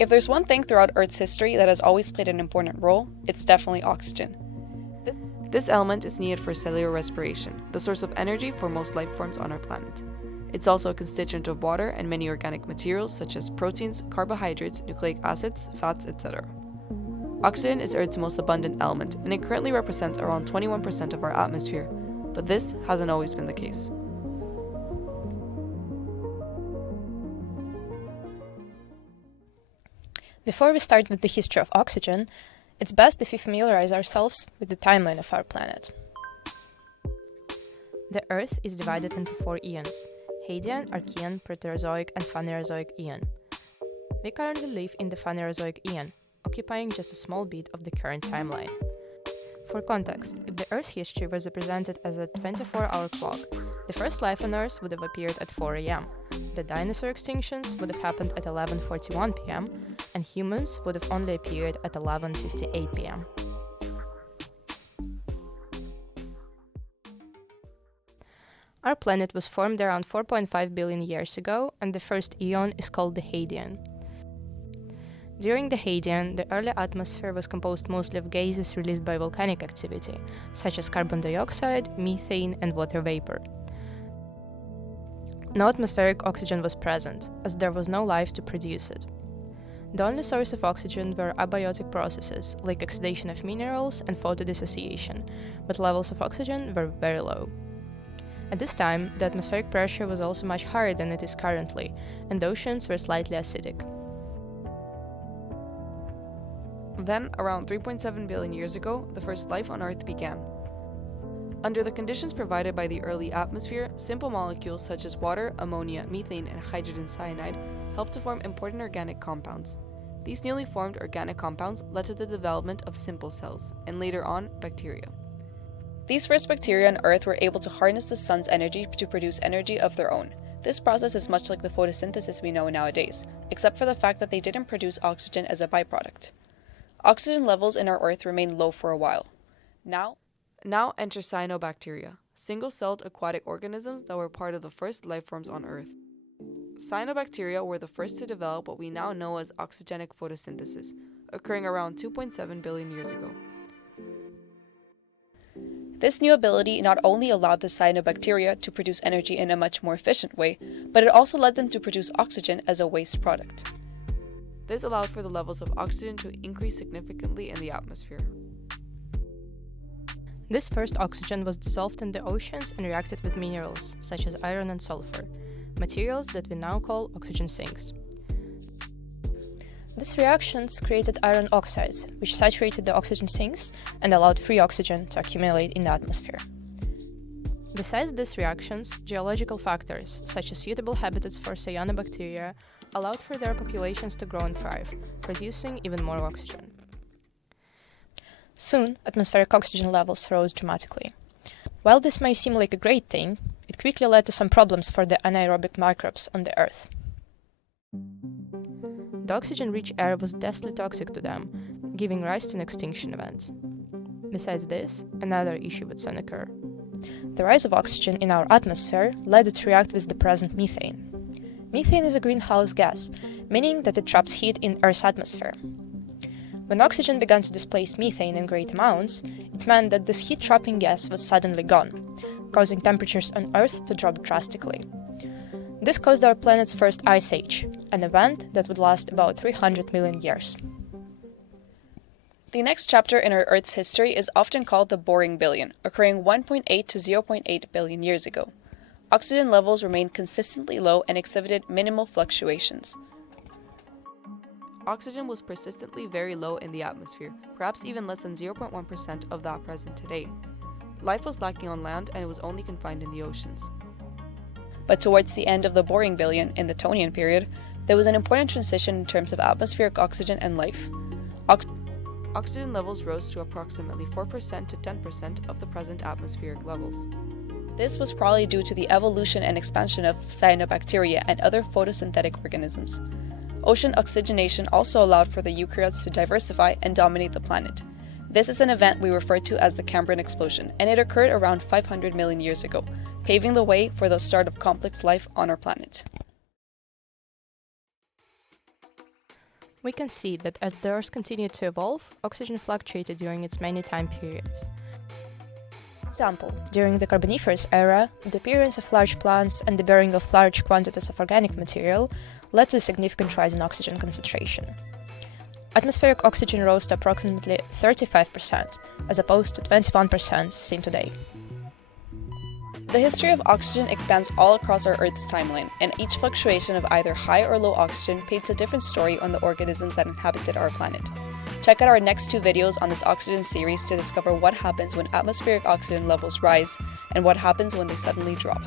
If there's one thing throughout Earth's history that has always played an important role, it's definitely oxygen. This element is needed for cellular respiration, the source of energy for most life forms on our planet. It's also a constituent of water and many organic materials such as proteins, carbohydrates, nucleic acids, fats, etc. Oxygen is Earth's most abundant element, and it currently represents around 21% of our atmosphere, but this hasn't always been the case. Before we start with the history of oxygen, it's best if we familiarize ourselves with the timeline of our planet. The Earth is divided into 4 eons: Hadean, Archean, Proterozoic, and Phanerozoic eon. We currently live in the Phanerozoic eon, occupying just a small bit of the current timeline. For context, if the Earth's history was represented as a 24-hour clock, the first life on Earth would have appeared at 4 a.m., the dinosaur extinctions would have happened at 11:41 p.m., and humans would have only appeared at 11:58 p.m. Our planet was formed around 4.5 billion years ago, and the first eon is called the Hadean. During the Hadean, the early atmosphere was composed mostly of gases released by volcanic activity, such as carbon dioxide, methane, and water vapor. No atmospheric oxygen was present, as there was no life to produce it. The only source of oxygen were abiotic processes, like oxidation of minerals and photodissociation, but levels of oxygen were very low. At this time, the atmospheric pressure was also much higher than it is currently, and the oceans were slightly acidic. Then, around 3.7 billion years ago, the first life on Earth began. Under the conditions provided by the early atmosphere, simple molecules such as water, ammonia, methane, and hydrogen cyanide helped to form important organic compounds. These newly formed organic compounds led to the development of simple cells, and later on, bacteria. These first bacteria on Earth were able to harness the sun's energy to produce energy of their own. This process is much like the photosynthesis we know nowadays, except for the fact that they didn't produce oxygen as a byproduct. Oxygen levels in our Earth remained low for a while. Now enter cyanobacteria, single-celled aquatic organisms that were part of the first life forms on Earth. Cyanobacteria were the first to develop what we now know as oxygenic photosynthesis, occurring around 2.7 billion years ago. This new ability not only allowed the cyanobacteria to produce energy in a much more efficient way, but it also led them to produce oxygen as a waste product. This allowed for the levels of oxygen to increase significantly in the atmosphere. This first oxygen was dissolved in the oceans and reacted with minerals, such as iron and sulfur, materials that we now call oxygen sinks. These reactions created iron oxides, which saturated the oxygen sinks and allowed free oxygen to accumulate in the atmosphere. Besides these reactions, geological factors, such as suitable habitats for cyanobacteria, allowed for their populations to grow and thrive, producing even more oxygen. Soon, atmospheric oxygen levels rose dramatically. While this may seem like a great thing, it quickly led to some problems for the anaerobic microbes on the Earth. The oxygen-rich air was deathly toxic to them, giving rise to an extinction event. Besides this, another issue would soon occur. The rise of oxygen in our atmosphere led it to react with the present methane. Methane is a greenhouse gas, meaning that it traps heat in Earth's atmosphere. When oxygen began to displace methane in great amounts, it meant that this heat-trapping gas was suddenly gone, causing temperatures on Earth to drop drastically. This caused our planet's first ice age, an event that would last about 300 million years. The next chapter in our Earth's history is often called the Boring Billion, occurring 1.8 to 0.8 billion years ago. Oxygen levels remained consistently low and exhibited minimal fluctuations. Oxygen was persistently very low in the atmosphere, perhaps even less than 0.1% of that present today. Life was lacking on land and it was only confined in the oceans. But towards the end of the Boring Billion, in the Tonian period, there was an important transition in terms of atmospheric oxygen and life. Oxygen levels rose to approximately 4% to 10% of the present atmospheric levels. This was probably due to the evolution and expansion of cyanobacteria and other photosynthetic organisms. Ocean oxygenation also allowed for the eukaryotes to diversify and dominate the planet. This is an event we refer to as the Cambrian explosion, and it occurred around 500 million years ago, paving the way for the start of complex life on our planet. We can see that as the Earth continued to evolve, oxygen fluctuated during its many time periods. Example, during the Carboniferous era, the appearance of large plants and the burning of large quantities of organic material led to a significant rise in oxygen concentration. Atmospheric oxygen rose to approximately 35%, as opposed to 21% seen today. The history of oxygen expands all across our Earth's timeline, and each fluctuation of either high or low oxygen paints a different story on the organisms that inhabited our planet. Check out our next 2 videos on this oxygen series to discover what happens when atmospheric oxygen levels rise and what happens when they suddenly drop.